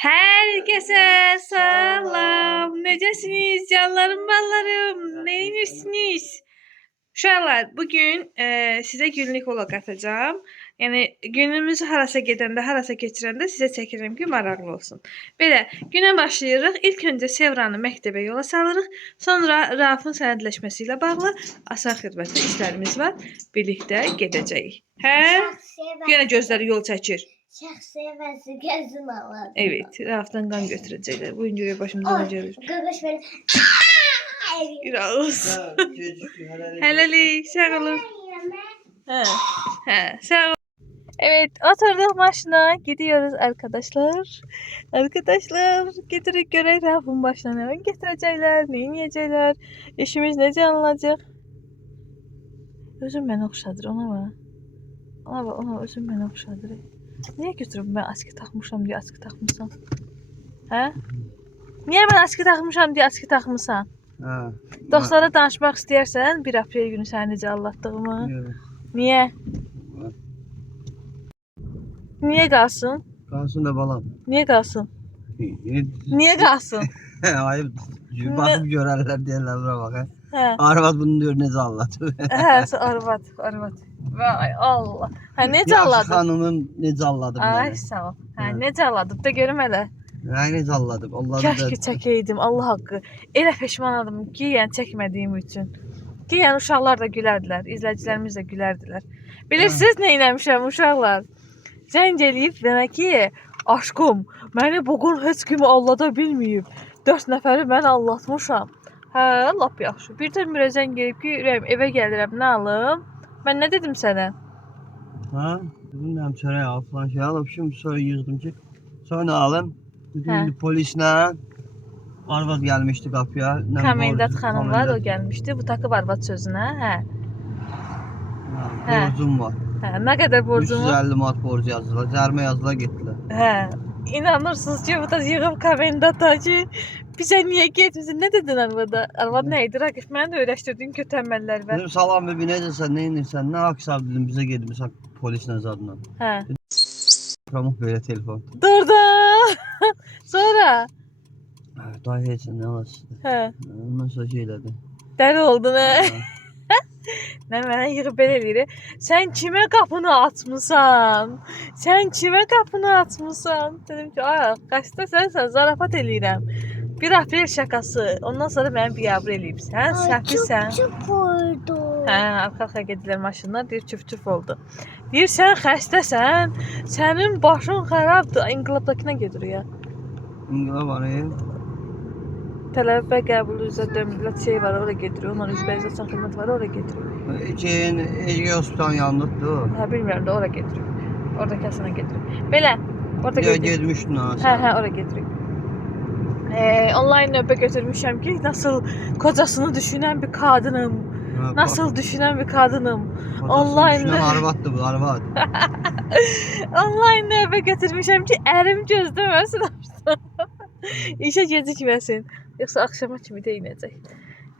Herkese selam. Necesiniz canlarım ballarım? Neymişsiniz? Uşaqlar, bugün size günlük vlog atacağım. Yani günümüzü harasa gedəndə, harasa keçirəndə sizə çəkirəm ki, maraqlı olsun. Belə, günə başlayırıq. İlk öncə Sevranı məktəbə yola salırıq. Sonra Raufun sənədləşməsi ilə bağlı asan xidmətli işlərimiz var. Birlikdə gedəcəyik. Hə? Yenə gözləri yol çəkir. Şahsiyevası gözüm ağladı. Evet, Rauf'tan kan götürecekler. Bu inceliği başımıza ne gelir? Gırgış böyle. Biraz. Helelik, sağ olun. Sağ ol. Evet, oturduk maşına. Gidiyoruz arkadaşlar. Arkadaşlar, getirip göre Rauf'un başına ne getirecekler, ne yiyecekler, işimiz nece anılacak. Özüm beni okşadır, ona bak. Ona özüm beni okşadır. Niye götürüp ben askı takmışam diye askı takmışam? He? Niye ben askı takmışam diye askı takmışam? Ha. Dostlara danışmak istersen 1 April günü səni necə aldatdığımı. Niye? Niye kalsın? Kalsın da balam. Niye kalsın? Niye kalsın? Ayıp. Bakıp görerler diyorlar buna bak. He. Arvat bunu diyor ne zalladı. He, arvad. Vay Allah. Ha necə Yaxşı alladın? xanımım ne zalladı Ay beni. sağ ol. Ha He. necə alladın da görüm hələ. Ay ne zalladı. Allah'ım Keşke çəkəydim, Allah haqqı. Elə peşmanam ki, yəni çəkmədiyim üçün. Ki, yəni uşaqlar da gülərdilər, izləyicilərimiz də gülərdilər. Bilirsiniz nə eləmişəm uşaqlar? Zəng eləyib mənə ki, aşkım, məni bugün heç kimi allada bilməyib. 4 nəfəri mən allatmışam. Hə, lap yaxşı. Birdən-birə zəng eləyib ki, ürəyim evə gəlirəm, nə alım? Mən nə dedim sənə? Ha? Bilmem çörək al falan şey alıp şimdi sonra yığdım ki. Sonra alım. Şimdi polisle arvad gelmişti kapıya. Komendant xanım var, o gəlmişdi. Bu takıb arvad sözünə, hə. Ha, borcum var. Hə, nə qədər borcum var? 350 manat borcu yazdılar. Cərmə yazdılar getdilər. Hə. İnanırsınız ki, bu da yığıb komendanta ki, bizə niyə getmisən? Nə dedin arvada? Arvad nə idi? Raqif, mənə də öyrəşdirdiyin kötənməllər var. Dedim salam bebi necəsən, nə edirsən, nə aksab dedim bizə getmirsən polislə zadla. Hə. Pamuk böyle telefon. Durdu. Sonra? Daha heç nə olasın. Hə. Ondan sonra şey elədi. Dəli oldun hə? Nə mənə yığıb belə eləyir. Sən kimə qapını açmısan? Sən kimə qapını açmısan? Dedim ki, ay, qaçda sənsən, zarafat eləyirəm. 1 April şakası. Ondan sonra məni biabır eləyibsən. Səhvlisən. Çok oldu. Hə, arxa-arxa gedirlər maşınlar, deyir çüf-çüf oldu. Deyir sən xəstəsən, sənin başın xarabdır. İnqilabdakına gedir ya. İnqilab var Tələbə qəbulu üzrə dömürlər şey var, oraya getiriyor. Onların üzbərizasyon xidmət var, oraya getiriyor. Şeyin Ege Hospitalın yanındadır o. Hə, bilmirəm də, oraya getiriyor. Orada kəsənə getiriyor. Belə, orada Ya getiriyor. getmişdin ha Hə, sen. hə, oraya getiriyor. Online növbə götürmüşəm ki, nasıl kocasını düşünən bir kadınım. Ha, Nasıl düşünən bir kadınım. bak, online- düşünen arvattı bu arvat. Online növbə götürmüşəm ki, ərim gözləməsin. İşə gecikməsin. Yoxsa axşama kimi də inəcək.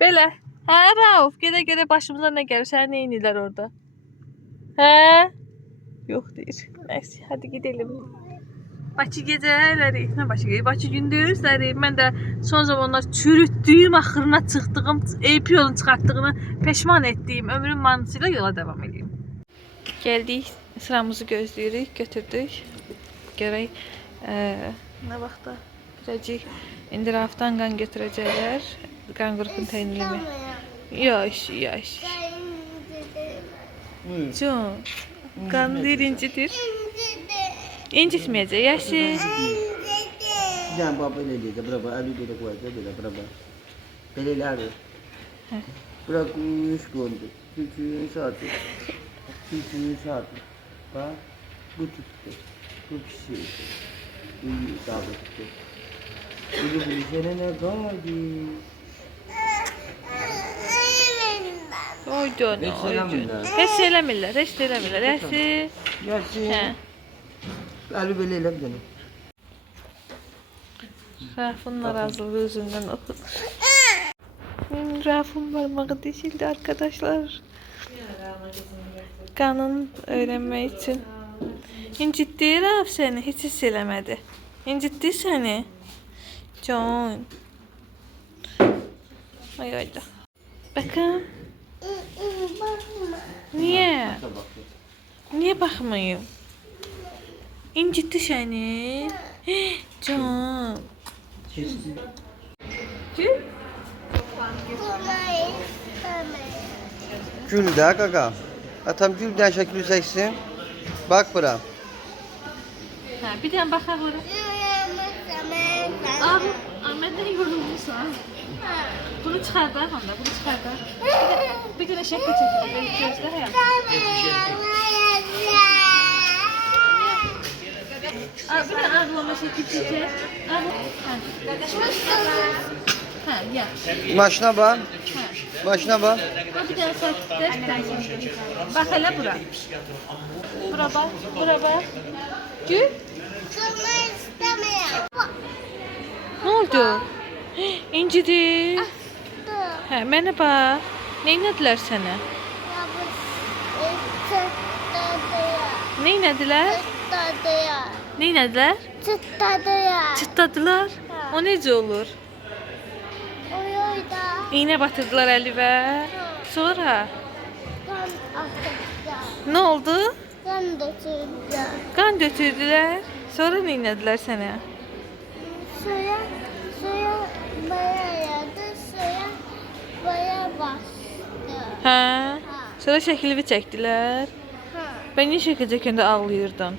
Belə. Hə, Rauf, gedə-gedə başımıza nə gəlir? Sənə nə inirlər orada? Hə? Yox deyir. Nəysə, hadi gidelim. Bakı gecələri, nə Bakı? Bakı gündüzləri. Mən də son zamanlar çürütdüyüm, axırına çıxdığım, AP yolun çıxartdığını peşman etdiyim ömrüm manısıyla yola davam edeyim. Gəldik, sıramızı gözləyirik, götürdük. Görək, nə vaxtda girəcək. İndi Rauf'dan qan götürəcəklər. Qan qrupun təyinlimi. Yaş. Can, qan birincidir. İncitməyəcək, yaşı. Giden baba böyle dedi. Bırak Ali böyle koyacak böyle bırak. Beleler. Bırak üç kondu. Küçüğün saati. Bak bu tuttu. Bu kişi. İyi davranıştı. Bu sene ne kaldı? Oy canım, oy canım. Heç eləmirlər, heç eləmirlər. Yaşı. Yasin. Hə. Ali böyle eylem canım. Rauf'un narazılığı yüzünden okunur. Rauf'un parmağı deşildi arkadaşlar. Kanın öğrenmek için. İncitdi Rauf seni, hiç hiss eləmədi. İncitdi səni. Can. Ay ay da. Bakın. Bakma. Niye? Ata baxdı. Niye baxmayım? İncitdi səni. Can. Keçdi. Gül. Buna istemiyorum. Gül də qaqa. Atam güldən şəkil çəksin. Bax bura. Hə, bir dənə baxaq ora. Abi, Ahmet'den yorulmuşsan. Bunu çıxardaq onda, bunu çıxardaq. Bir dənə şəkil çəkilir, belə gözlə həyat. Bir dənə ağlama şəkil çəkir. Hə, ya. Maşına bax. Maşına bax. Bir dənə sakitləş, bir dənə. Bax elə bura. Bura bax, bura bax. Gül. Buna istemiyorum. Ne oldu? İncidi. Dur. Hə, mənə bax. Neynədilər sənə? Neynədilər? Neynədilər? Çıtladılar. O necə olur? İğnə batırdılar əlivə. Sonra nə oldu? Qan götürdülər. Sonra neynədilər sənə? Suya bayağı suya baya bastı. Hə? Sonra şəkilini çəkdilər. Ha. Ben niyə şəkil çəkəndə ağlayırdın?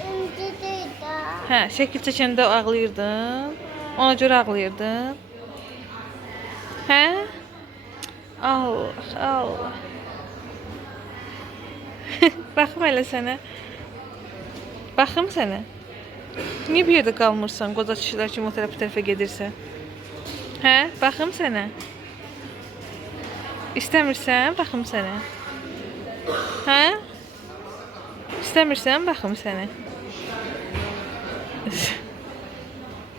İnci değil de. Hə, şəkil çəkəndə ağlayırdın. Ona görə ağlayırdın. Hə? Allah, Allah. Baxım elə sənə. Baxım sənə. Niyə bir yerdə qalmırsan, qoca kişilər kimi o tərəfə gedirsən? Hə? Baxım sənə. İstəmirsən, baxım sənə. Hə? İstəmirsən, baxım sənə.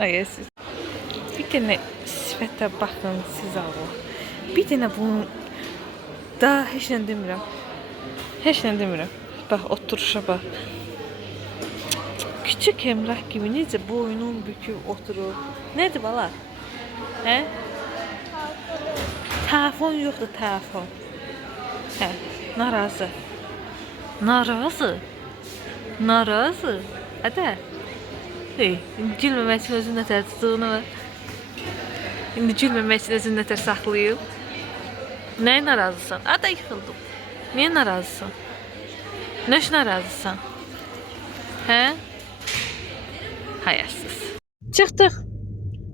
Ay, siz. Bir dənə sifətə baxın siz Allah. Bir dənə bunu da heç nə demirəm. Heç nə demirəm. Bax, oturuşa bax. Küçük Emrah kimi necə boynun büküb oturur. Nədir bala? Hə? Telefon yoxdur, telefon. Hə, narazı. Narazı. Narazı. Hadi. Hey, gülməmək üçün özün nətər tutduğunu var. İndi gülməmək üçün özün nətər saxlayıb. Nəyə narazısan? Ada yıxıldım. Niyə narazısan? Nə üçün narazısan? Hə? Hayasız. Çıxdıq.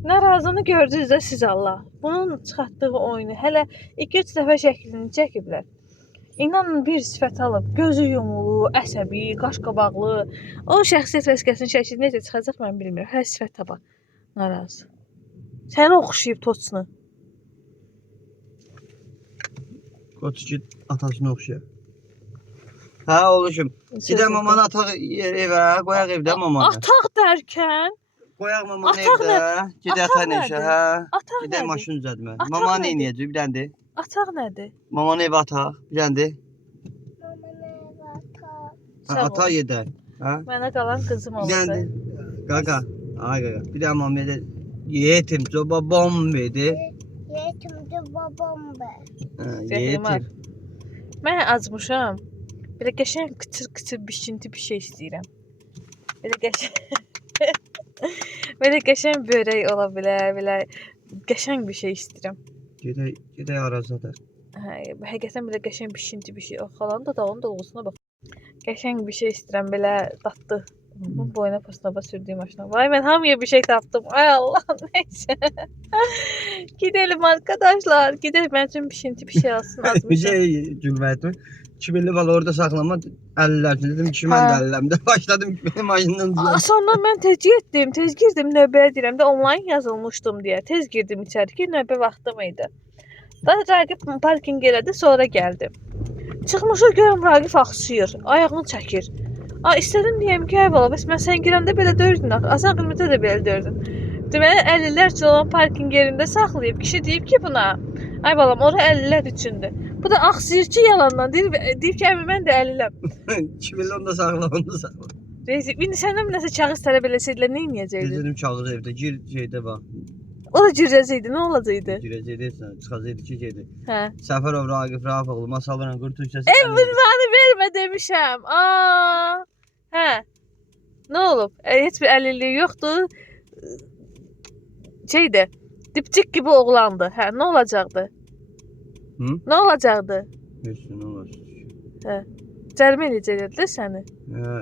Narazını gördünüz də siz Allah. Bunun çıxartdığı oyunu hələ 2-3 dəfə şəklini çəkiblər. İnanın bir sifət alıb, gözü yumulu, əsəbi, qaşqabaqlı. O şəxsiyyət vəsiqəsinin şəkli necə çıxacaq mən bilmirəm. Hər sifət bax. Narazı. Səni oxşayıb toçunu. Qoçu atasına oxşayır. Hə, oluşum. Gedək mamanı ataq evə, qoyaq evdə mamanı. Ataq dərkən? Qoyaq mamanı Ataq evdə. Gedək ata Ataq neşə, nədir? hə. Ataq Gedək nədir? maşın düzəltmə. Ataq Mamanı nədir? neynəyəcək, bir dəndir. Ataq nədir? Mamanı evə ataq, bir dəndir. Mama ne var? Hə, Sağ ol. ata gedək. Hə? Mənə qalan qızım Bir olacaq. dəndir. Qaqa. Ay qaqa. Bir dənə mamaya da yetim, coba bombedir. Yetimde babam be. Hə, Zəhrimar. yetim. Mən acmışam. Belə qəşəng qıçır bişinti bir şey istəyirəm. Belə qəşəng belə qəşəng börək ola bilər, belə qəşəng bir şey istəyirəm. Gedək arazada. Hə, həqiqətən belə qəşəng bişinti bir şey. O xalanın da onun dolğusuna bax. Qəşəng bir şey istəyirəm belə dadlı. Bu boyuna posuna sürdüyüm maşına. Vay mən hamıya bir şey tapdım. Ay Allah neyse. Gidelim arkadaşlar. Gidelim mən üçün bişinti bir şey alsın Bir azmışam. şey gülməkdir. 2050 bal orada saxlama 50'lər dedim ki mən Hə. də 50'ləmdə başladım ki benim maşından düzəltdim. Sonra mən tez getdim, tez girdim növbəyə deyirəm də onlayn yazılmışdım deyə. Tez girdim içəri ki, növbə vaxtım idi. Daha Raqib parking elədi, sonra gəldim. Çıxmışıq görüm Raqib axsıyır, ayağını çəkir. İstədim deyəm ki, ay bala, bəs mən sən girəndə belə dördün axı, asan qiymətə də belə dördün. Deməli 50'lər üçün olan parking yerində saxlayıb, kişi deyib ki buna, ay balam, ora 50'lər üçündür. Bu da axsıyır ki yalandan, deyir ki əmi mən də 50'ləm. 2050 onda saxla, onda saxla. Rezil. İndi səndən nəsə kağız tələb eləsəydilər nə edəcəydin? Dedim çağır evdə gir şeydə bax. O da girəcəkdi, nə olacaqdı? Girəcəksən, çıxacaqdı ki gedir. Hə. Səfərov Raqif Rafiqoğlu masalların qurtuluşası. Ünvanı vermə demişəm. Aa. Hə. Nə olub? Heç bir əlilliyi yoxdur. Şeydir. Dipçik gibi oğlandı. Hə, nə olacaqdı? Hı? Nə olacaqdı? Heç nə olar. Hə. Cərimə eləyəcəklər də səni. Hə,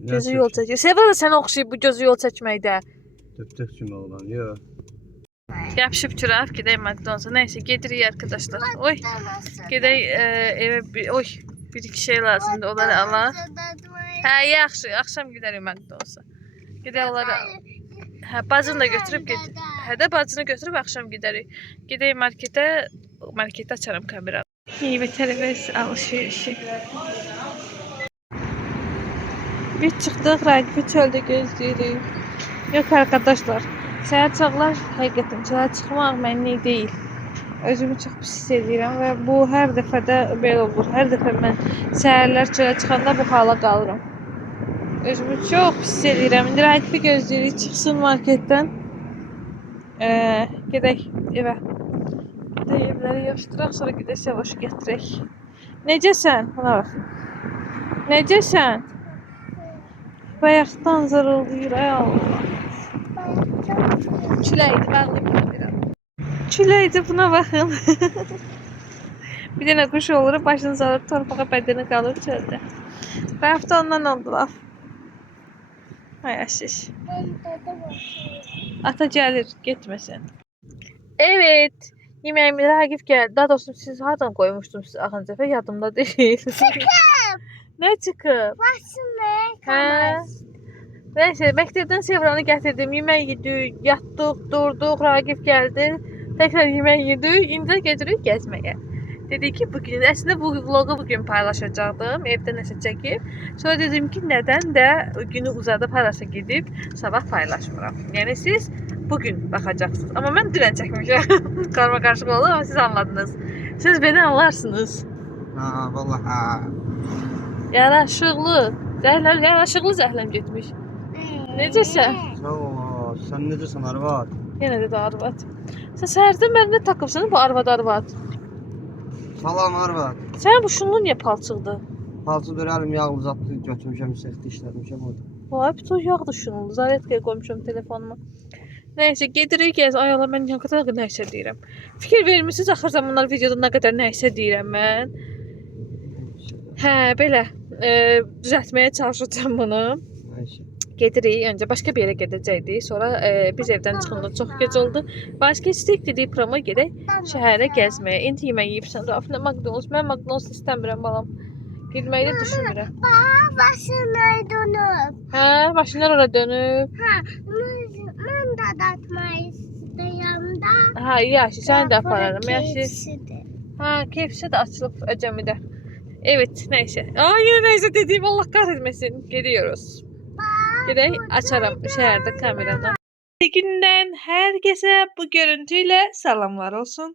Gözü yol çəkir. Sevra da sənə oxşayıb bu gözü yol çəkməkdə. Tık kimi olan, yox. Yapışıb çıraq, gedək McDonald's-a. Nəysə, gedirik arkadaşlar. Oy, gedək evə oy, bir-iki şey lazımdır, onları alaq. Hə, yaxşı, axşam gedərik McDonald's-a. Gedək onları hə, bacını da götürüb get. Hə də bacını götürüb axşam gedərik. Gedək marketə açaram kameranı. Meyvə tərəvəz alışverişi. Biz çıxdıq, Raqifi çöldə gözləyirik. Yox arkadaşlar, səhər çağlar həqiqətən çölə çıxmaq mənlik deyil. Özümü çox pis hiss edirəm və bu hər dəfə də belə olur. Hər dəfə mən səhərlər çölə çıxanda bu hala qalıram. Özümü çox pis hiss edirəm. İndi Raqifi gözləyirik, çıxsın marketdən. Gedək evə. Gedək evləri yığışdıraq, sonra gedək Səvaşı gətirək. Necəsən? Buna bax. Necəsən? Bayaqdan zırıldayır, ay Allah. Çüləkdir, bağlayıb kameram. Çüləkdir, buna baxın. Bir dənə quş olur, başını salır, torpağa bədəni qalır çöldə. Raf da ondan oldu, laf. Ay aşış. Ata gəlir, getməsən. Evet, yeməğimi Raqif gəldi. Daha doğrusu siz hardan qoymuşdum siz axıncı dəfə, yadımda deyil. Çıkıp. Nə çıxıb? Başını Hə. Neyse, məktəbdən Sevranı gətirdim. Yemək yedik, yatdıq, durduq. Raqif gəldi. Təkrar yemək yedik. İndi də gedirik gəzməyə. Dedi ki, bugün əslində bu vlogu bugün paylaşacaqdım. Evdə nəsə çəkib. Sonra dedim ki, nədən də günü uzadıb harasa gedib sabah paylaşmıram. Yəni siz bugün baxacaqsınız. Amma mən dünən çəkmişəm. Qarma qarışıq oldu amma siz anladınız. Siz beni anlarsınız. Ha, vallahi ha. Yaraşıqlı. Yaraşıqlı zəhləm getmiş. Necəsən? Sağ ol. Sən necəsən arvad? Yenə də arvad. Sən səhərdən bəri nə takıbsan bu arvad? Salam arvad. Sən bu şunlu niyə palçıqdı? Palçı dörəlim yağ uzatdı, götürmüşəm, səhətdə işləmişəm orada. Vay, bütün yağdı şunlu. Zaretkaya qoymuşam telefonuma. Nəysə, gedirik gəz. Ay Allah, mən nə qədər nəysə deyirəm. Fikir vermisiniz axır zamanlar videoda nə qədər nəysə deyirəm mən. Hə, belə. Düzəltməyə çalışacağam bunu. Nəysə. Gedirik. Öncə başqa bir yerə gedəcəkdik. Sonra biz evdən çıxanda çox gec oldu. Vazgeçdik, dedik promo gedək şəhərə gəzməyə. İndi yemək yeyibsən. Rafina McDonald's. Mən McDonald's istəmirəm balam. Getməyi də düşünmürəm. Başını dönüp. Hə, maşınlar ora dönüb. Ha, mən də datmayı istəyəm də. Ha, yaxşı, səni də apararam. Yaxşı. Keyifsidir. Ha, KFC də açılıb Öcəmidə. Evet, neyse. Aa, yine neyse dediğim Allah kahretmesin. Gidiyoruz. Gedək, açarım şəhərdə kameranı. Bir gündən hər kəsə bu görüntüyle salamlar olsun.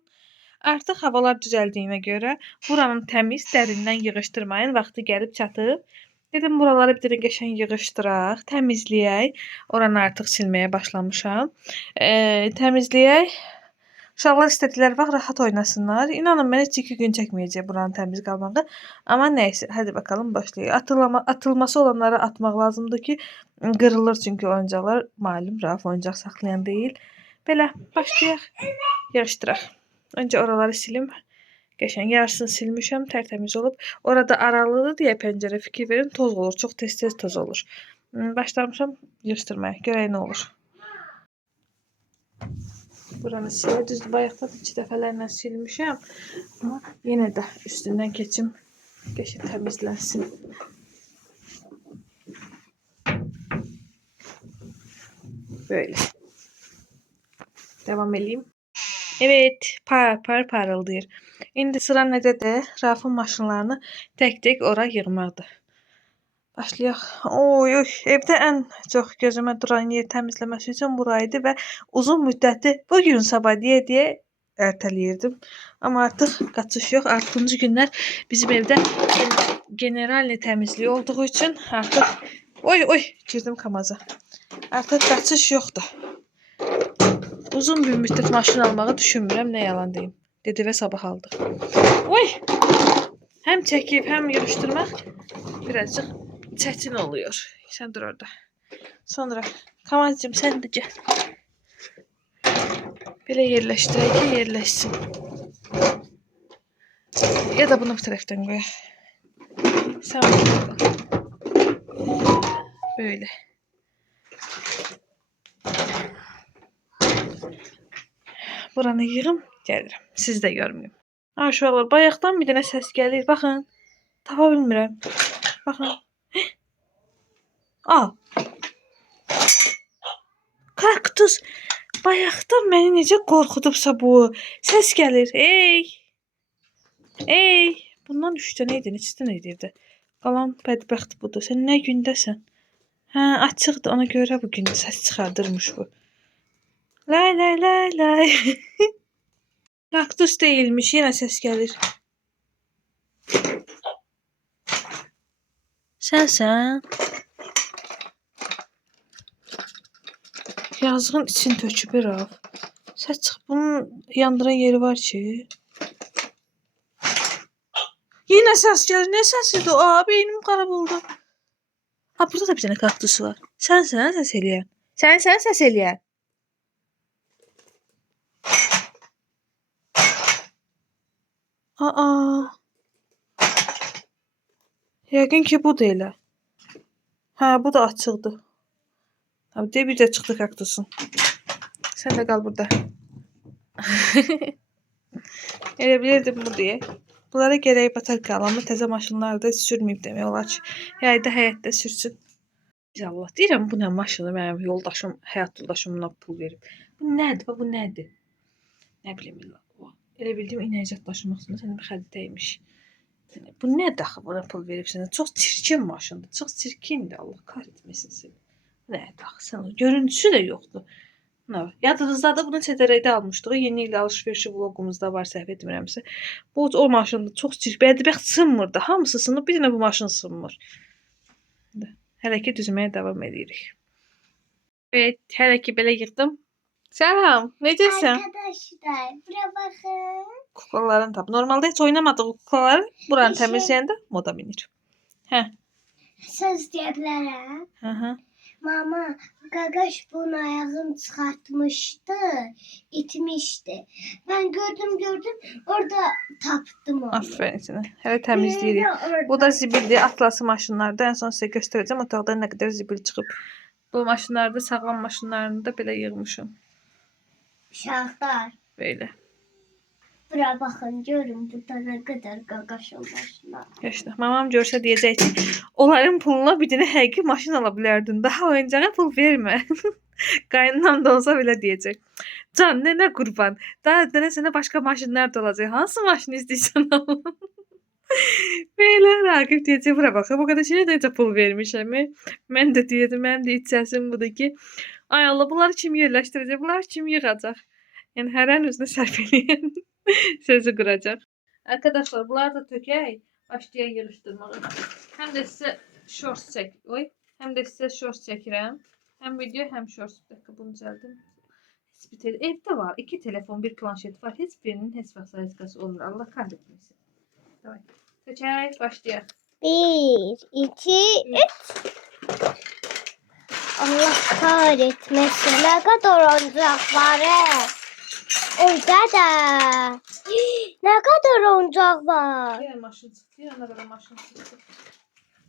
Artıq havalar düzəldiyinə görə buranın təmiz, dərindən yığışdırmayın vaxtı gəlib çatıb. Dedim buraları bir dənə qəşəng yığışdıraq, təmizləyək. Oranı artıq silməyə başlamışam. Təmizləyək. Uşaqlar istədilər vaxt rahat oynasınlar. İnanın mən heç 2 gün çəkməyəcək buranın təmiz qalmağı. Amma nəysə, hadi bakalım başlayaq. Atılması olanları atmaq lazımdır ki, qırılır çünki oyuncaqlar. Malum, Raf oyuncaq saxlayan deyil. Belə başlayaq. Yığışdıraq. Öncə oraları silim. Qəşəng yarısını silmişəm, tərtəmiz olub. Orada aralıdır deyə pəncərə fikir verin, toz olur. Çox tez-tez toz olur. Başlamışam yığışdırmaya. Görək nə olur. Buranı silə düzdür. Bayaqda 2 dəfələrlə silmişəm. Amma yenə də üstündən keçim qəşəng təmizlənsin. Böyle. Devam edeyim. Evet, parıldayır. İndi sıra nədədir? Rafın maşınlarını tək-tək ora yığmaqdır. Başlayaq. Oy, evdə ən çox gözümə duran yer təmizləməsi üçün buraydı və uzun müddəti bugün sabah deyə erteləyirdim. Amma artıq qaçış yox. Artıncı günlər bizim evdə generalni təmizliyi olduğu üçün artıq Oy, girdim kamaza. Artıq qaçış yoxdur. Uzun bir müddət maşın almağı düşünmürəm, nə yalan deyim. Dedi və sabah aldıq. Oy! Həm çəkib, həm yığışdırmaq birazcık çətin oluyor. Sən dur orada. Sonra Kamazcığım sən də gəl. Belə yerləşdirək ki, yerləşsin. Ya da bunu bu tərəfdən qoyaq. Sən buradan. Böyle. Buranı yığım, gəlirəm. Siz də görməyim. Ha, uşaqlar, bayaqdan bir dənə səs gəlir. Baxın. Tapa bilmirəm. Baxın. Al. Kaktus. Bayaqdan məni necə qorxudubsa bu. Səs gəlir. Ey. Bundan 3 dənə idi, neçə dənə idi? Qalan bədbəxt budur. Sən nə gündəsən? Hə, açıqdır. Ona görə bu gün səs çıxardırmış bu. Lay. Kaktus değilmiş. Yenə səs gəlir. Sənsən? Yazığın için tökübür av. Səs çıxıb. Bunun yandıran yeri var ki. Yenə səs gəlir. Nə səsidir o? Beynim qarab oldu. Ha, burada da bir dənə kaktus var. Sənsən səs eləyən. Sənsən səs eləyən. Yəqin ki bu da elə. Hə, bu da açıqdır. Abi de bir də çıxdı kaktusun. Sən də qal burada. Elə bilirdim bu deyə. Bunlara gərək batarka alamı təzə maşınlarda sürməyib demək olar ki. Yayda həyətdə sürsün. Allah, deyirəm bu nə maşını mənim yoldaşım, həyat yoldaşımla pul verib. Bu nədir? Bu nədir? Nə bilim illa. Elə bildim inəcət daşımaq üçün bir xəritəymiş. Bu nədir axı buna pul verib sənə? Çox çirkin maşındır. Çox çirkindir. Allah kahretmesin səni. Nədir axı sən? Görüntüsü də yoxdur. Yadınızda bunu CTR-də almışdıq. Yeni il alış-verişi vlogumuzda var, səhv etmirəmsə. Bu o maşında çox çirkin. Bədbəxt sınmırdı. Hamısı sınıb, bir dənə bu maşın sınmır. Hələ ki düzməyə davam edirik. Evet, hələ ki belə yığdım. Selam, necəsən? Arkadaşlar buraya bakın. Kuklaların tabi. Normalde hiç oynamadığı kuklaları buranı temizleyende moda binir. Heh. Söz diyebilirim. Hı. Mama, Gagaş bunun ayağını çıkartmıştı, itmişti. Ben gördüm, orada taptım onu. Aferin sana. Hele temizleyelim. Bu da zibildi. Atlası maşınlarda. En son size göstereceğim. Otaqda ne kadar zibil çıkıp. Bu maşınlarda, sağlam maşınlarını da belə yığmışım. Şahtar. Böyle. Buraya bakın, görün burada ne kadar Gagaş olmuşlar. İşte mamam görsə deyəcək ki, onların puluna bir dənə həqiqi maşın ala bilərdin. Daha oyuncağa pul vermə. Qaynanam da olsa belə deyəcək. Can, nənə qurban. Daha dənə sənə başqa maşınlar da olacaq. Hansı maşın istəyirsən al? Belə Raqib deyəcək, bura bax. Bu qədər şeyə necə pul vermişəm. Mən də deyirdim, mənim də içəsim budur ki, ay Allah, bunları kim yerləşdirəcək, bunları kim yığacaq? Yəni hərən özünə sərf eləyən sözü quracaq. Arkadaşlar, bunları da tökək. Başlayaq yığışdırmağa. Həm də sizə shorts çəkirəm. Həm video, həm shorts. Bir dakika, bunu düzəldim. Evdə var. 2 telefon, bir planşet var. Heç birinin heç vaxt sayıskası olmur. Allah kahretmesin. Davay. Tökək, başlayaq. 1, 2, 3. Allah kahretmesin. Ne kadar oyuncak var he. Orada da. Ne kadar oyuncak var. Yine maşın çıktı. Yana böyle maşın çıktı.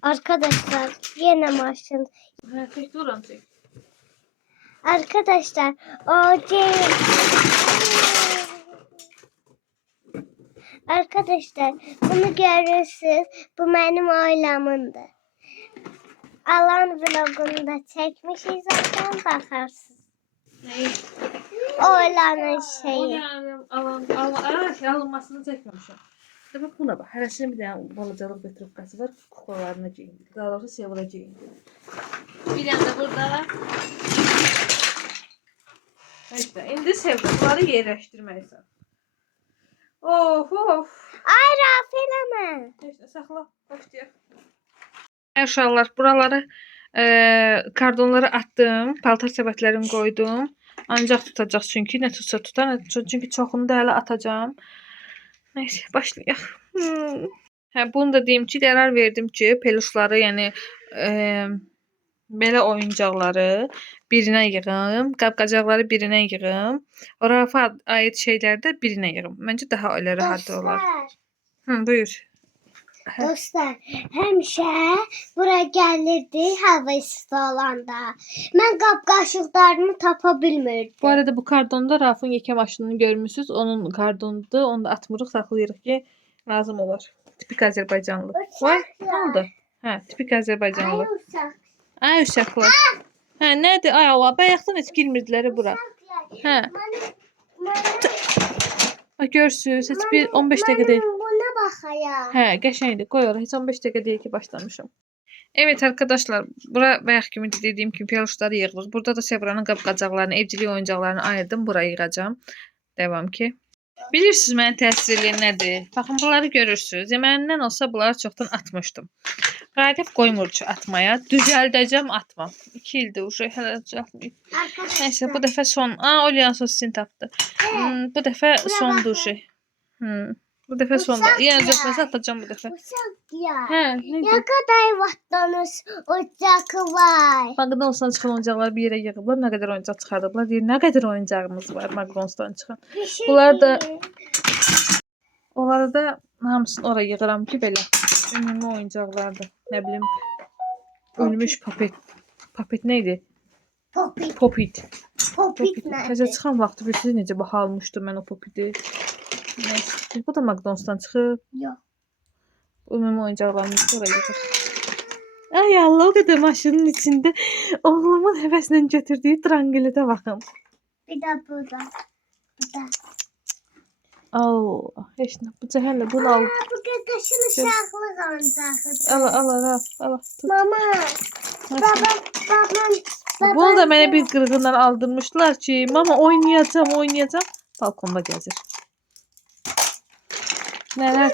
Arkadaşlar yine maşın. Ha, tek duram tek. Arkadaşlar o Arkadaşlar bunu görürsünüz. Bu benim oylamımdır. Alan vlogunu da çekmişiz zaten, bakarsınız. Neyi? Oylanın O şeyi. yani alınmasını çəkməmişəm. Demək buna bax. Hərəsinin bir dənə balacalıq betrubkası var. Kuklalarına geyindir. Daha doğrusu Sevura geyindir. Bir dənə də burada. İşte indi Sevura bunları yerləşdirməksən. Of. Ay Rafil hemen. İşte saxla. Başlayaq. Uşaqlar, buraları Kardonları atdım. Paltar səbətlərimi qoydum. Ancaq tutacaq çünki nə tutsa tutar, nə tutsa çünki çoxunu da hələ atacağam. Nəysə, başlayaq. Hə, bunu da deyim ki, qərar verdim ki, peluşları, yəni belə oyuncaqları birinə yığım, qab-qacaqları birinə yığım, Rafa aid şeyləri də birinə yığım. Məncə daha elə rahat olar. Buyur. Dostlar, həmişə bura gəlirdi hava isti olanda. Mən qab-qaşıqlarımı tapa bilmirdim. Bu arada bu kardonda Rafın yekə maşınını görmüsünüz. Onun kardonudur. Onu da atmırıq, saxlayırıq ki, lazım olar. Tipik Azərbaycanlı. Vay, nə oldu? Hə, tipik Azərbaycanlı. Ay uşaqlar. Hə, nədir? Ay Allah, bayaqdan heç girmirdilər bura. Hə. Bax görürsüz, heç bir 15 dəqiqə deyil. Buna baxayım. Hə, qəşəngdir. Qoy ora. Heç 15 dəqiqə deyil ki, başlamışam. Evet arkadaşlar, bura bayaq kimi dediyim kimi peluşları yığırıq. Burada da Sevranın qab-qacaqlarını, evcilik oyuncaqlarını ayırdım. Buraya yığacağam. Devam ki. Bilirsiniz mənim təsirli nədir? Baxın, bunları görürsünüz. Məndən olsa bunları çoxdan atmışdım. Radif qoymur ki, atmaya. Düzəldəcəm, atmam. 2 ildir uşaq hələ düzəltməyib. Nəysə, bu dəfə son. Olyan sosisini tapdı. Bu dəfə sondur şey. Bu dəfə sondur. Yəni düzəltməsə atacağım bu dəfə. Hə, Ne kadar vaxtınız oyuncağı var? McDonald'sdan çıxan oyuncaqları bir yerə yığıblar. Nə qədər oyuncaq çıxardıblar. Deyir, nə qədər oyuncağımız var McDonald'sdan çıxan. Bunlar da onları da hamısını oraya yığıram ki, belə ümumi oyuncaqlardır. Nə bilim, ölmüş papet. Papet nə idi? Popit. Popit. Popit Təzə nədir? çıxan vaxtı bilirsiniz necə baha almışdım mən o popiti. Nəysə, bu da McDonald'sdan çıxıb. Yox. Ümumi oyuncaqlarımızı oraya yığır. Ay Allah, o qədər maşının içində oğlumun həvəslə götürdüyü tranquilətə baxın. Bir də burada. Bir də. Allah, heç nə. Bu cəhənnəm bunu al. Bu qaqaşın uşaqlıq oyuncağıdır. Al, Raf, al. Tut. Mama. Babam. Bunu da mənə bir qırğından aldırmışdılar ki, mama oynayacağam. Balkonda gəzir. Nələr.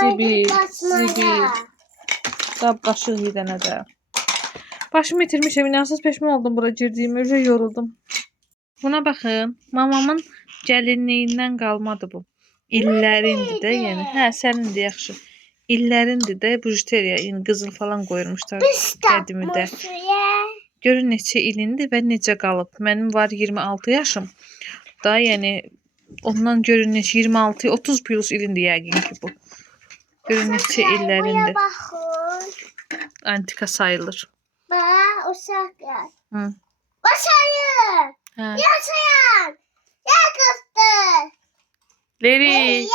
Zibil. Qab-qaşıq yedənə də. Başımı itirmişəm, inansız peşman oldum bura girdiyimə, yoruldum. Buna baxın, mamamın gəlinliyindən qalmadı bu. İllərindir də, yəni. Hə, sənindir, yaxşı. İllərindir də, bujuteriya, yəni qızıl falan qoyurmuşlar qədimidə. Görün neçə ilindir və necə qalıb. Mənim var 26 yaşım. Da, yəni ondan görün neçə 26, 30 plus ilindir yəqin ki bu. Görün neçə illərindir. Antika sayılır. Bax, uşaqlar. Hı. Başayır. Hə. Yaşayan. Yakıftı. Leri.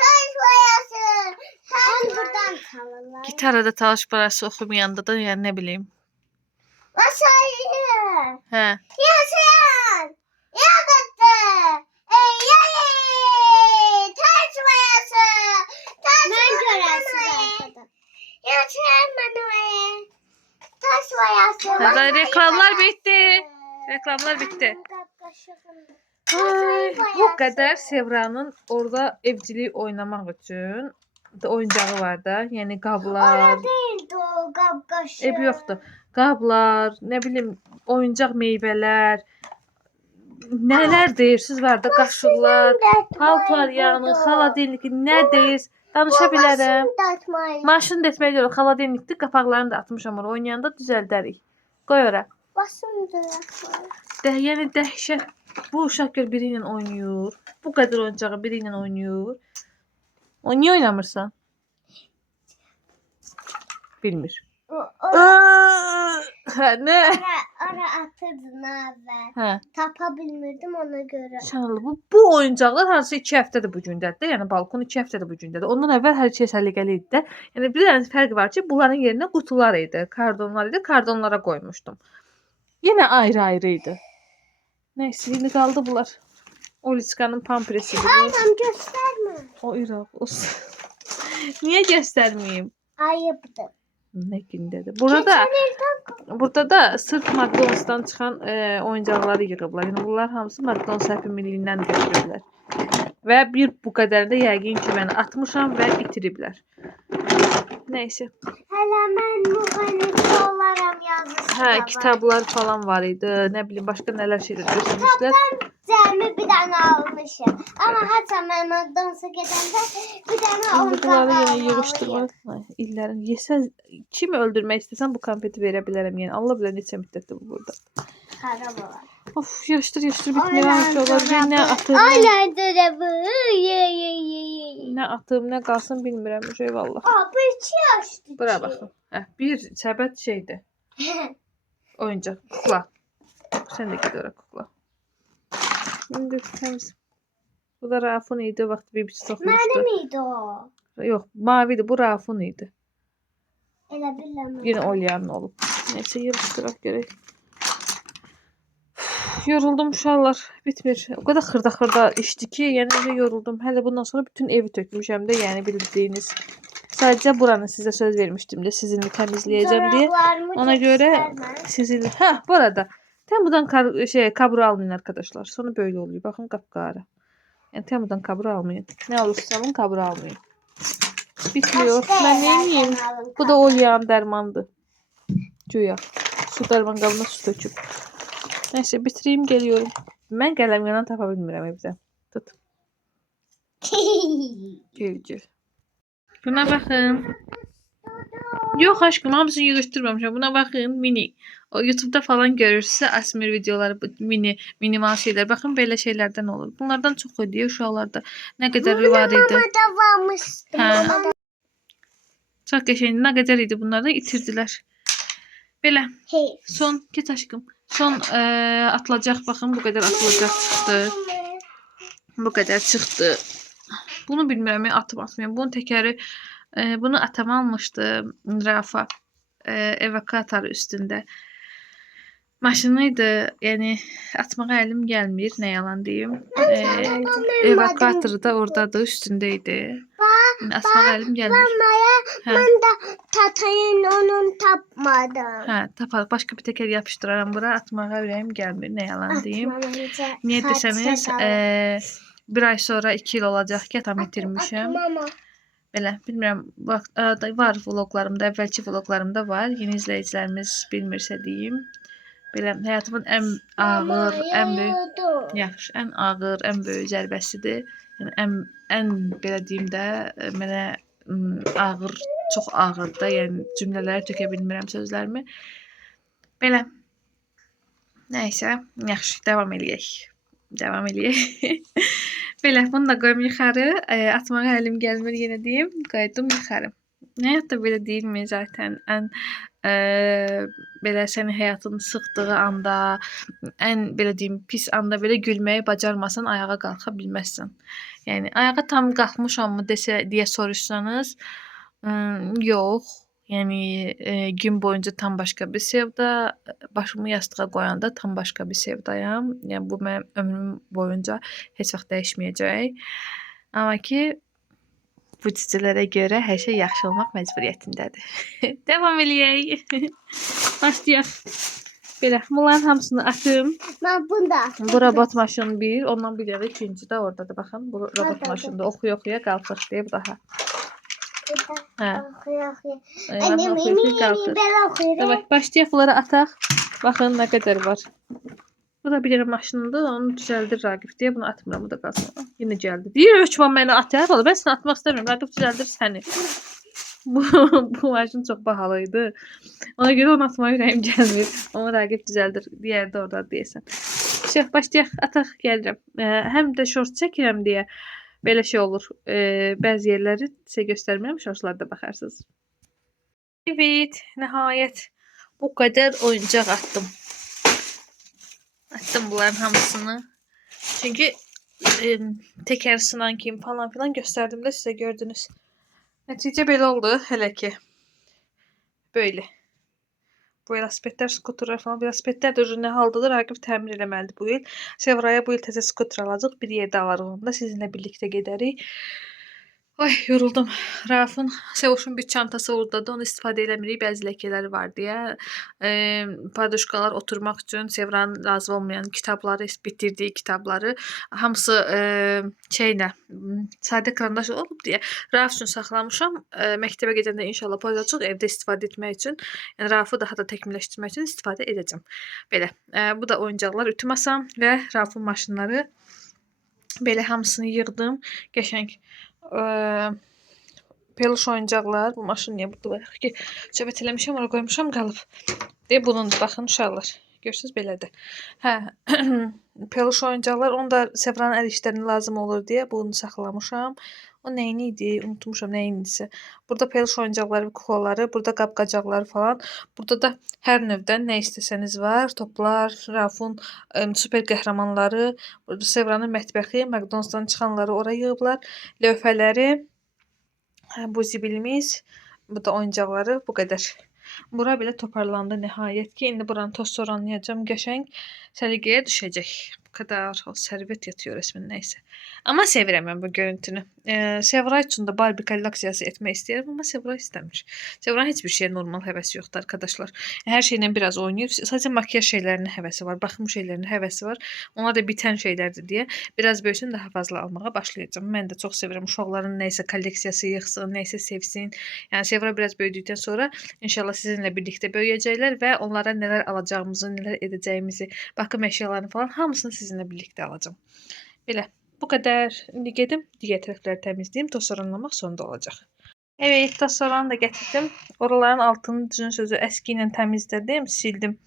Taş boyası. Sen buradan kalırlar. Gitarada talış parası oxumayanda da, yəni nə bilim. Başayır. Hə. Yaşayan. Yakıftı. Taş boyası. Ben görərsiniz. Yaşayan Manuel. Taş boyası. Hadi reklamlar bitti. Reklamlar bitti. Ay, bu qədər Sevranın orada evcilik oynamaq üçün oyuncağı var da. Yəni qablar. Orada değildi o qab-qaşıq. Ev yoxdur. Qablar, nə bilim, oyuncaq meyvələr. Nələr deyirsiniz var da, qaşıqlar, paltar yağını, xaladelniki, nə deyirsiniz? Danışa bilərəm. Maşın desmək yox, xaladelnikdir. Qapaqlarını da atmışam ora. Oynayanda düzəldərik. Qoy ora. Basın da. Yəni dəhşət. Bu uşaq gör biri ilə oynayır. Bu qədər oyuncağı biri ilə oynayır. O niyə oynamırsan? Bilmir. Hə, nə? Ara atırdın abi. Hə. Tapa bilmirdim ona görə. Şanlı. Bu oyuncaqlar harca 2 həftədir bu gündədir. Yəni balkon 2 həftədir bu gündədir. Ondan əvvəl hər şey səliqəli idi də. Yəni bir dənə fərqi var ki, bunların yerinə qutular idi, kardonlar idi. Kardonlara qoymuşdum. Yenə ayrı-ayrı idi. Nəysə, indi qaldı bunlar. Oliçkanın pampersi. Aydan göstərmə. O İraq olsun. Niyə göstərməyim? Ayıbdır. Nə gündədir. Burada da sırf McDonald'sdan çıxan oyuncaqları yığıblar. Yəni bunlar hamısı McDonald's Happy Meal-dən götürüblər. Və bir bu qədərini də yəqin ki, mən atmışam və itiriblər. Neyse. Hələ mən müğənnisi olaram yazı Hə, kitablar falan var idi. Nə bilim başqa nələr şeylər götürmüşlər. Cəmi bir dənə almışım. Amma hətta mən dansa gedəndə bir dənə İndi ondan bunları yenə almalıyım. yığışdırmaq. Ay, illərin yesən kimi öldürmək istəsən bu konfeti verə bilərəm. Yəni Allah bilər neçə müddətdir bu burada. Xarab olar. Of, yığışdır bitmir. Ay, ki olar bir nə atım. Aylandıra bu. Nə atım, nə qalsın bilmirəm şey vallah. Aa, bu 2 yaşdı. Bura baxın. Hə, bir səbət şeydir. Oyuncaq, kukla. Sən də ged ora kukla. İndi təmiz. Bu da Rafun idi, vaxt bibisi toxumuşdu. Mənim idi o. Yox, mavidir, bu Rafun idi. Elə bilirəm. Yine Olyan'ın olub. Neyse yığışdıraq görək. Yoruldum uşaqlar, bitmir. O kadar xırda işdi ki, yəni yoruldum. Hələ bundan sonra bütün evi tökmüşəm də, yəni bildiğiniz. Sadəcə buranı sizə söz vermişdim də sizinlə təmizləyəcəm deyə. Ona göre sizinlə... Hə, bu arada. Temu'dan kabur almayın arkadaşlar. Sonra böyle oluyor. Bakın kapkara. Yani Temu'dan kabur almayın. Ne olursa alın kabur almayın. Bitmiyor. Ben ne yiyeyim? Bu da Olyan dermandı. Güya. Su derman qabına su töküb. Neyse bitireyim geliyorum. Ben qələm yanan tapa bilmirəm evdə. Tut. Gül. Buna bakın. Yok aşkım hamısını yığıştırmamışam. Buna bakın mini. O YouTube'da falan görürsə Asmir videoları minimal şeyler. Bakın böyle şeylerden olur. Bunlardan çok ödüyor uşaqlarda. Ne kadar var idi. da varmışdı. Hə. Çok qəşəngdir. Ne kadar idi bunlardan itirdilər. Belə. Hey. Son git aşkım. Son atılacaq baxın bu kadar atılacaq çıxdı. Bu kadar çıxdı. Bunu bilmirəm atım atmayayım. Bunun təkəri bunu atam almışdı Rafa evakuator üstünde. Maşınıydı. Yəni atmağa əlim gəlmir, nə yalan deyim. Evakuatoru da oradadır, üstündeydi. Atmağa əlim gəlmir. Ben de tatayın onun tapmadım. Hə, tapar. Başqa bir təkər yapışdıraram bura. Atmağa ürəyim gəlmir, nə yalan deyim. Niyə desəniz, bir ay sonra 2 il olacaq ki, atam itirmişəm. Belə, bilmirəm, var vloglarımda, əvvəlki vloglarımda var. Yeni izləyicilərimiz bilmirsə deyim. Belə, həyatımın ən ağır, ən böyük, yaxşı, ən ağır, ən böyük zərbəsidir. Yəni, ən belə deyim də, mənə ağır, çox ağır da, yəni cümlələri tökə bilmirəm sözlərimi. Belə, nəysə, yaxşı, davam eləyək. Belə, bunu da qoyum yuxarı. Atmağa əlim gəlmir yenə deyim. Qoydum yuxarı. Həyat da belə deyilmi zaten? Ən belə sənin həyatın sıxdığı anda, ən belə deyim pis anda belə gülməyi bacarmasan ayağa qalxa bilməzsən. Yəni ayağa tam qalxmışammı deyə soruşsanız, yox. Yəni gün boyunca tam başqa bir sevda, başımı yastığa qoyanda tam başqa bir sevdayam. Yəni bu mənim ömrüm boyunca heç vaxt dəyişməyəcək. Amma ki bu cücələrə görə hər şey yaxşı olmaq məcburiyyətindədir. Davam eləyək. Başlayaq. Belə, bunların hamısını atım. Ben bunda. Bu robot maşını bir, ondan bir yana ikinci də oradadır. Baxın, bu robot maşında oxuya qalxır deyə bu daha. Hə. Annem qalxır. ben okuyorum. Davay, başlayaq bunları ataq. Baxın nə qədər var. Bu da bir yana maşındır, onu düzəldir Raqif deyə bunu atmıram, bu da qalsın. Yenə gəldi. Deyir hökmən məni ataq, valla mən səni atmaq istəmirəm. Raqif düzəldir səni. Bu maşın çox bahalı idi. Ona görə onu atmağa ürəyim gəlmir. Onu Raqif düzəldir. Digəri də orada deyəsən. Şöh, başlayaq, ataq gəlirəm. Həm də short çəkirəm deyə belə şey olur. Bəzi yerləri sizə göstərmirəm, shortslarda baxarsınız. Evet, nəhayət bu qədər oyuncaq attım. Attım bunların hamısını. Çünkü teker sınan kim falan filan gösterdim de size gördünüz. Netice böyle oldu hele ki. Böyle. Bu velosipedler, skuterlar falan. Velosipedler de ne haldadır. Raqif təmir eləməlidir bu il. Sevraya bu il təzə skuter alacaq. Bir yerdə alarıq onda. Sizinlə birlikdə gedərik. Ay yoruldum. Rafın, Sevuş'un bir çantası oradadır. Onu istifadə eləmirik. Bəzi ləkələri var deyə. Padoşkalar oturmaq üçün Sevranın lazım olmayan kitabları, bitirdiyi kitabları hamısı şeylə sadə karandaş olub deyə Raf üçün saxlamışam. Məktəbə gedəndə inşallah pozacaq evdə istifadə etmək üçün. Yəni Rafı daha da təkmilləşdirmək üçün istifadə edəcəm. Belə. Bu da oyuncaqlar, ütü masam və Rafın maşınları. Belə hamısını yığdım. Qəşəng peluş oyuncaqlar. Bu maşın niyə burada var ki? Söhbət eləmişəm, ora qoymuşam, qalıb. Bunundur, baxın uşaqlar. Görürsüz belədir. Hə, peluş oyuncaqlar, onu da Sevranın əl işlərinə lazım olur deyə bunu saxlamışam. O nəyin idi? Unutmuşam nəyin idisə. Burada peluş oyuncaqları, kuklaları, burada qab-qacaqları falan. Burada da hər növdən nə istəsəniz var. Toplar, Rafun super qəhrəmanları, burada Sevranın mətbəxi, McDonald's-dan çıxanları ora yığıblar. Lövhələri, bu zibilimiz, bu da oyuncaqları, bu qədər. Bura belə toparlandı nəhayət ki, indi buranı toz soranlayacağım, qəşəng səliqəyə düşəcək. Bu kadar. O servet yatıyor resmen, neyse. Ama sevirəm mən bu görüntünü. Sevra üçün də Barbie kolleksiyası etmək istəyirəm, amma Sevra istəmir. Sevranın heç bir şeyə normal həvəsi yoxdur arkadaşlar. Hər şeylə biraz oynayır. Sadəcə makyaj şeylərinə həvəsi var, baxım şeylərinə həvəsi var. Onlar da bitən şeylərdir deyə biraz böyüsün daha fazla almağa başlayacağım. Mən də çox sevirəm uşaqların nəysə kolleksiyası yığsın, nəysə sevsin. Yəni Sevra biraz böyüdükdən sonra inşallah sizinlə birlikdə böyüyəcəklər və onlara nələr alacağımızı, nələr edəcəyimizi, baxım əşyalarını falan hamısını sizinlə birlikdə alacağım. Belə. Bu kadar. Şimdi gedim diğer tərəfləri təmizləyim. Toz soranlamaq sonda olacaq. Evet, toz soranı da getirdim. Oraların altını düzün sözü əski ilə təmizlədim, sildim.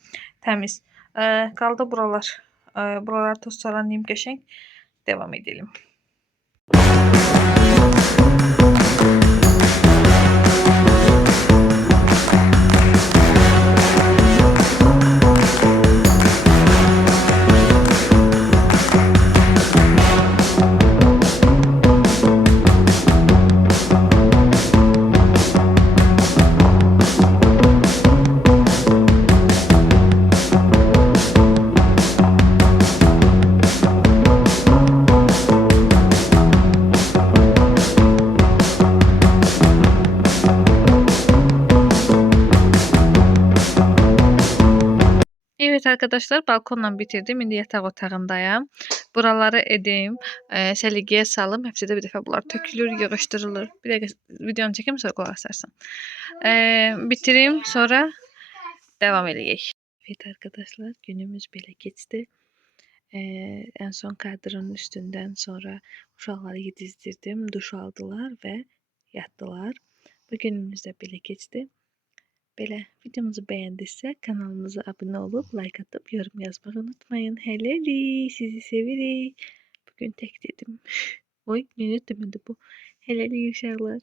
Təmiz. Qaldı buralar. Buraları toz soranlayım qəşəng. Devam edelim. Evet arkadaşlar, balkonla bitirdim. İndi yataq otağındayım. Buraları edim, səliqəyə salım. Həftədə bir dəfə bunlar tökülür, yığışdırılır. Bir dəqiqə videonu çəkim, sonra qulaq asarsan. Bitirim, sonra devam edək. Evet arkadaşlar, günümüz belə keçdi. En son kadranın üstünden sonra uşaqları yedizdirdim, duş aldılar və yatdılar. Bu günümüz də belə keçdi. Belə videomuzu bəyəndinizsə kanalımıza abunə olub, like atıp yorum yazmayı unutmayın. Helali, sizi sevirik. Bugün tek dedim. Oy, ne demedi bu? Helali uşaqlar.